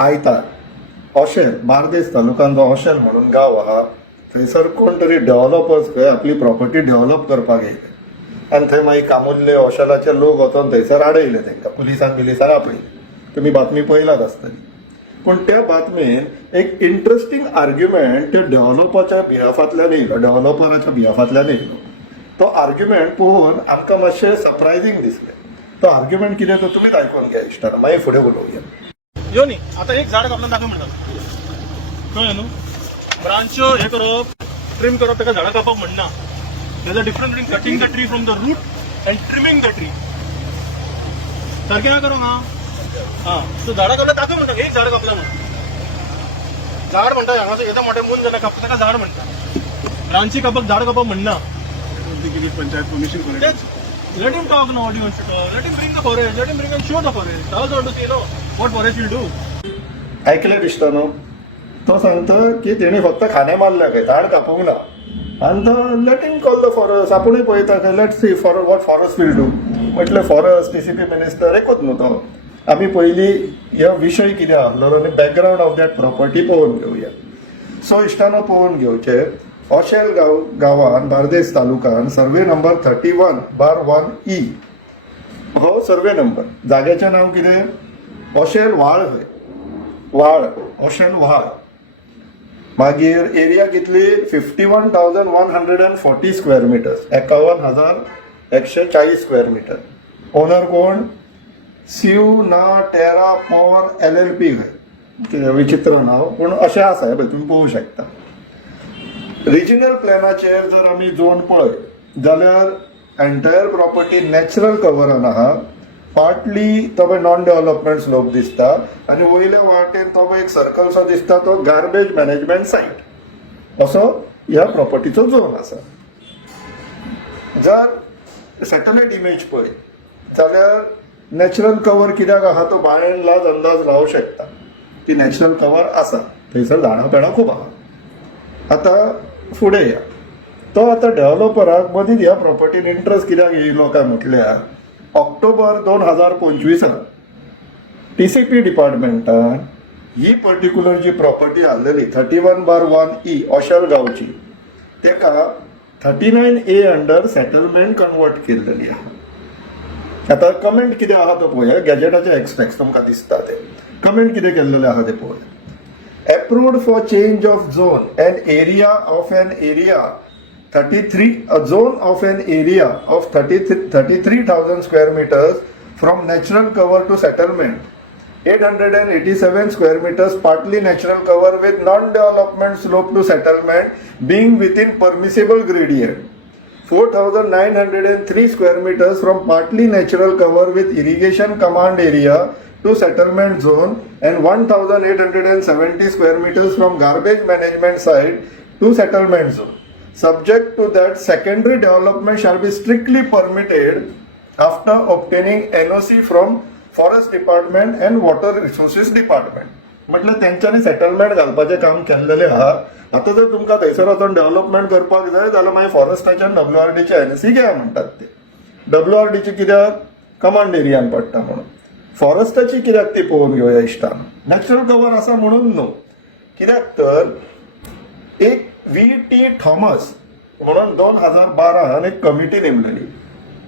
आयतार ऑशेल बार्देस तालुक्यात जो ऑशेल म्हणून गाव आहा थंयसर कोण तरी डेव्हलपर्स खंय आपली प्रॉपर्टी डेव्हलप करपाक येयले आनी थंय मागीर कामुल्ले ऑशेलाचे लोक वचोन थंयसर आडयले तांकां पुलिसांक आपयले तुमी बातमी पळयलात आसतली. पूण त्या बातमेन एक इंटरेस्टिंग आर्ग्युमेंट त्या डेव्हलपराच्या बिहाफांतल्यान येयलो. तो आर्ग्युमेंट पळोवन आमकां मातशें सरप्रायझींग दिसलें. तो आर्ग्युमेंट कितें तो तुमीच आयकून घ्या इश्टान मागीर फुडें उलोवया. यो न्ही आता एक झाड कापल्यान दाखय म्हणटा कळ्ळें न्हू. ब्रांच्यो हे करप ट्रीम करप ताका झाडां कापप म्हणना. There is a difference between cutting the tree from the root and trimming the tree. सारकें ना करूंक हां सो झाडां कापल्यार दाखय म्हणटा एक झाड कापला म्हणून. झाड म्हणटा हांगासर येता मोठे मून जाल्यार कापता ताका झाड म्हणटा. ब्रांची कापप झाड कापप म्हणना. Panchayat permission let him talk now what he wants to talk. Let him bring the forest. Let him bring and show the forest. I also want to see what forest will do. ऐकलें दिसता तो सांगता की तेणी फक्त खाणे मारल्या खंय झाड कापूंक ना आनी तो let him call the forest आपुणूय पळयता खंय let see what forest will do म्हटलें फॉरेस्ट टीसीपी मिनिस्टर एकूच न्हू तो. आमी पयलीं ह्यो विशय कितें आहलो आनी बॅकग्रावंड ऑफ दॅट प्रॉपर्टी पळोवन घेवया. सो इश्टानो पळोवन घेवचे ऑशेल गांवान बार्देस तालुक्यान सर्वे नंबर 31/1E हो सर्वे नंबर. जाग्याचें नांव कितें ऑशेल व्हाळ व्हाळ ऑशेल व्हाळ. मागीर एरिया कितली 51,140 square metres 51,140 square metre. Owner कोण सीव ना टेरा पॉर LLP खंय विचित्र नांव पूण अशें आसा तुम्ही पळोवंक शकता. रिजनल प्लॅनाचेर जर आमी जोन पळय जाल्यार एंटायर प्रॉपर्टी नॅचरल कवरान आहा. पार्टली तो नॉन डेव्हलपमेंट स्लोप दिसता आनी वयल्या वाटेन तो एक सर्कलसो दिसता तो गार्बेज मॅनेजमेंट सायट असो ह्या प्रॉपर्टीचो झोन आसा. जर सॅटेलायट इमेज पळय जाल्यार नॅचरल कवर कित्याक आहा तो बाय एंड लार्ज अंदाज लावूं शकता की नॅचरल कवर आसा थंयसर झाडां पेडां खूब आहा. आतां फुडें या तो आतां डेव्हलपराक मदींच ह्या प्रॉपर्टीन इंट्रस्ट कित्याक येयलो काय म्हटल्यार ऑक्टोबर 2025 TCP डिपार्टमेंटान ही पर्टिक्युलर जी प्रॉपर्टी आसलेली 31/1E ऑशेल गांवची तेका 39A अंडर सेटलमेंट कन्वर्ट केल्लेली आहा. आतां कमेंट कितें आहा तो पळया गॅजेटाचे एक्सपेक्ट्स तुमकां दिसता ते कमेंट कितें केल्लेलें आहा ते पळया. Approved for change of zone and area of an area 33 a zone of an area of 33,000 square meters from natural cover to settlement. 887 square meters partly natural cover with non-development slope to settlement being within permissible gradient. 4,903 square meters from partly natural cover with irrigation command area to settlement zone and 1,870 square meters from garbage management site to settlement zone. Subject to that, secondary development shall be strictly permitted after obtaining NOC from Forest Department and Water Resources Department. म्हटलं त्यांच्यानी settlement घालपाचें काम केल्लेलें आहा. आता जर तुमकां थंयसर वचून development करपाक जाय जाल्यार मागीर फॉरेस्टाच्यान WRDचे NOC घ्या म्हणटात ते. WRDची कित्याक कमांड एरियान पडटा म्हणून. फॉरेस्टाची कित्याक ती पळोवन घेवया इश्टान. नॅचरल कवर आसा म्हणून न्हू कित्याक तर एक VT थॉमस म्हणून 2012 एक कमिटी नेमलेली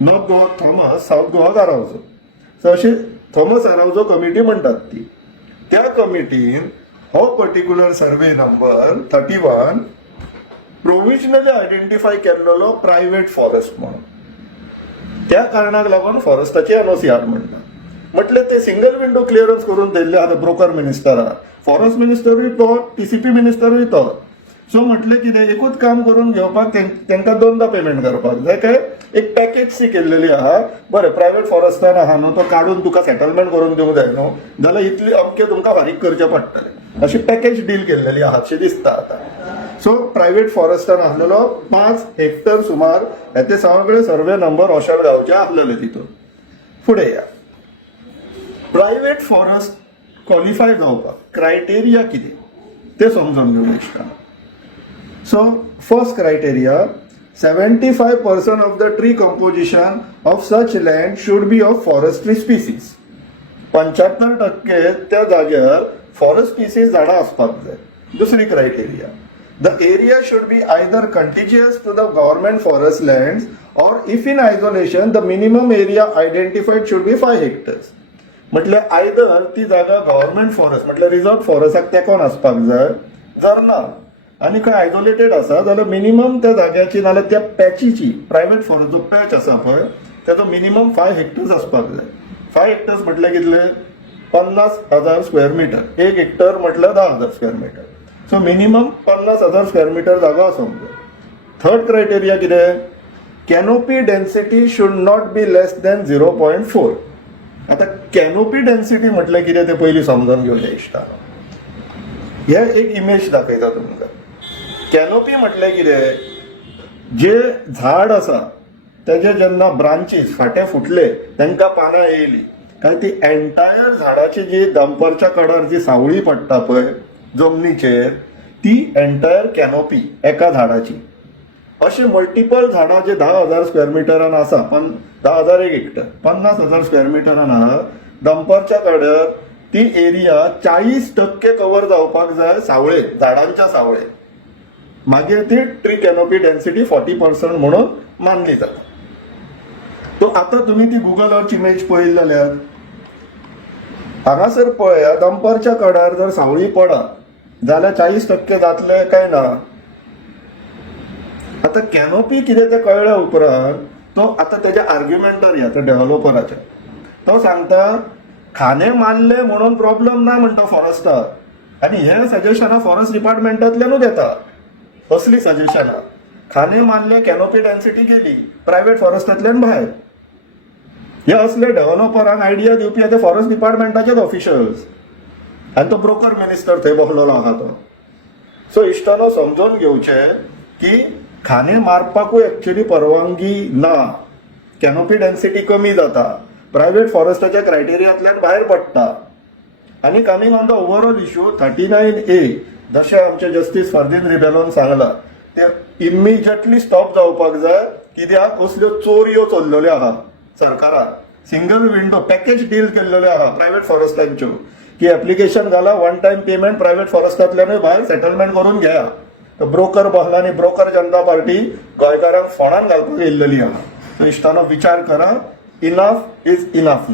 north Goa Thomas south Goa Araujo. So अशी थॉमस आरावजो कमिटी म्हणटात ती. त्या कमिटीन हो particular survey number 31 provisionally identify केल्लो प्रायव्हेट फॉरेस्ट म्हणून. त्या कारणाक लागून फॉरेस्टाची NOC हाड म्हणटा. म्हटले ते सिंगल विंडो क्लिअरन्स करून दिल्ले आहा ब्रोकर मिनिस्टरान फॉरेस्ट मिनिस्टरूय तो TCP मिनिस्टरूय तो. सो म्हटले कितें एकूच काम करून घेवपाक तांकां दोनदा पेमेंट करपाक जाय काय एक पॅकेज सी केल्लेली आहा. बरें प्रायव्हेट फॉरेस्टान आहा न्हू तो काडून तुका सेटलमेंट करून दिवंक जाय न्हू जाल्यार इतली अमके तुमकां फारीक करचे पडटले अशी पॅकेज डील केल्लेली आहा अशें दिसता आतां. सो प्रायव्हेट फॉरेस्टान आसलेलो 5 हेक्टर सुमार ते सगळे सर्वे नंबर ऑशेल गांवचे आसलेले तितून. फुडें या प्रायव्हेट फॉरेस्ट क्वॉलिफाय जावपाक क्रायटेरिया कितें ते समजून घेवंक इच्छा. So first criteria 75% of the tree composition of such land should be of forestry species. 75% त्या जाग्यार फॉरेस्ट स्पीसीज झाडां आसपाक जाय. दुसरी criteria, the area should be either contiguous to the government forest lands or if in isolation the minimum area identified should be 5 hectares. म्हटल्यार either ती जागा government forest म्हटल्यार रिझर्व फॉरेस्टाक तेकोन आसपाक जाय, जर ना आनी खंय आयसोलेटेड आसा जाल्यार मिनिमम त्या जाग्याची नाल्यार त्या पॅचीची प्रायव्हेट फॉरेस्ट जो पॅच आसा पळय त्याचो मिनिमम 5 हेक्टर्स आसपाक जाय. 5 हेक्टर्स म्हटल्यार कितले, 50,000 स्क्वेअर मीटर. 1 हेक्टर म्हटल्यार 10,000 square metre. So minimum 50,000 square metre जागा आसूंक जाय. थर्ड क्रायटेरिया कितें, canopy density should not be less than 0.4. आता कॅनोपी डेन्सिटी म्हटल्यार कितें तें पयलीं समजून घेवचें इश्टानो. हे एक इमेज दाखयता तुमकां. कॅनोपी म्हटल्यार कितें, जे झाड आसा तेजे जेन्ना ब्रांचीस फाटे फुटले तांकां पानां येयली काय ती एंटायर झाडाची जी दंपरच्या कडार जी सावळी पडटा पळय जमनीचेर ती एंटायर कॅनोपी एका झाडाची. अशे मल्टिपल झाडां जे 10,000 स्क्वेअर मिटरान आसा, पण 10,000 एक हेक्टर 50,000 स्क्वेअर मिटरान आहा दंपरच्या कडार ती एरिया 40% कव्हर जावपाक जाय सावळे, झाडांच्या सावळे. मागीर ती ट्री कॅनोपी डेन्सिटी 40% म्हणून मानली जाता. तो आता तुम्ही ती गुगल अर्थ इमेज पळयली जाल्यार हांगासर पळया, दंपरच्या कडार जर सावळी पडा जाल्यार 40% जातले काय ना. आता कॅनोपी कितें तें कळ्ळ्या उपरांत तो आता तेज्या आर्ग्युमेंटार या त्या डेव्हलपराच्या. तो सांगता खाने मारले म्हणून प्रॉब्लेम ना म्हणटा फॉरेस्टार, आनी हे सजेशनां फॉरेस्ट डिपार्टमेंटांतल्यानूच येता. असली सजेशनां खाने मारले, कॅनोपी डेन्सिटी गेली, प्रायव्हेट फॉरेस्टांतल्यान भायर. हे असले डेव्हलपरांक आयडिया दिवपी ते फॉरेस्ट डिपार्टमेंटाचेच ऑफिशियल्स, आनी तो ब्रोकर मिनिस्टर थंय बसलेलो आहा तो. सो इश्टानो समजून घेवचें की खाने मारपाकूय एक्चुअली परवानगी ना. कॅनोपी डेन्सिटी कमी जाता, प्रायव्हेट फॉरेस्टाच्या क्रायटेरियांतल्यान भायर पडटा. आनी coming on the overall issue 39A, जशें आमचे जस्टीस फर्दीन रिबेलोन सांगला, ते इमिजिएटली स्टॉप जावपाक जाय. कित्याक असल्यो चोरयो चल्लेल्यो आहा सरकारान. सिंगल विंडो पॅकेज डील केल्लेल्यो आहा प्रायव्हेट फॉरेस्टांच्यो, की एप्लिकेशन घाला, वन टाइम पेमेंट प्रायव्हेट फॉरेस्टांतल्यानूय भायर सेटलमेंट करून घेया. ब्रोकर बसला आनी ब्रोकर जनता पार्टी गोंयकारांक फोंडान घालपाक येयल्लेली आहा. सो इश्टानो विचार करा, इनफ इज इनफ.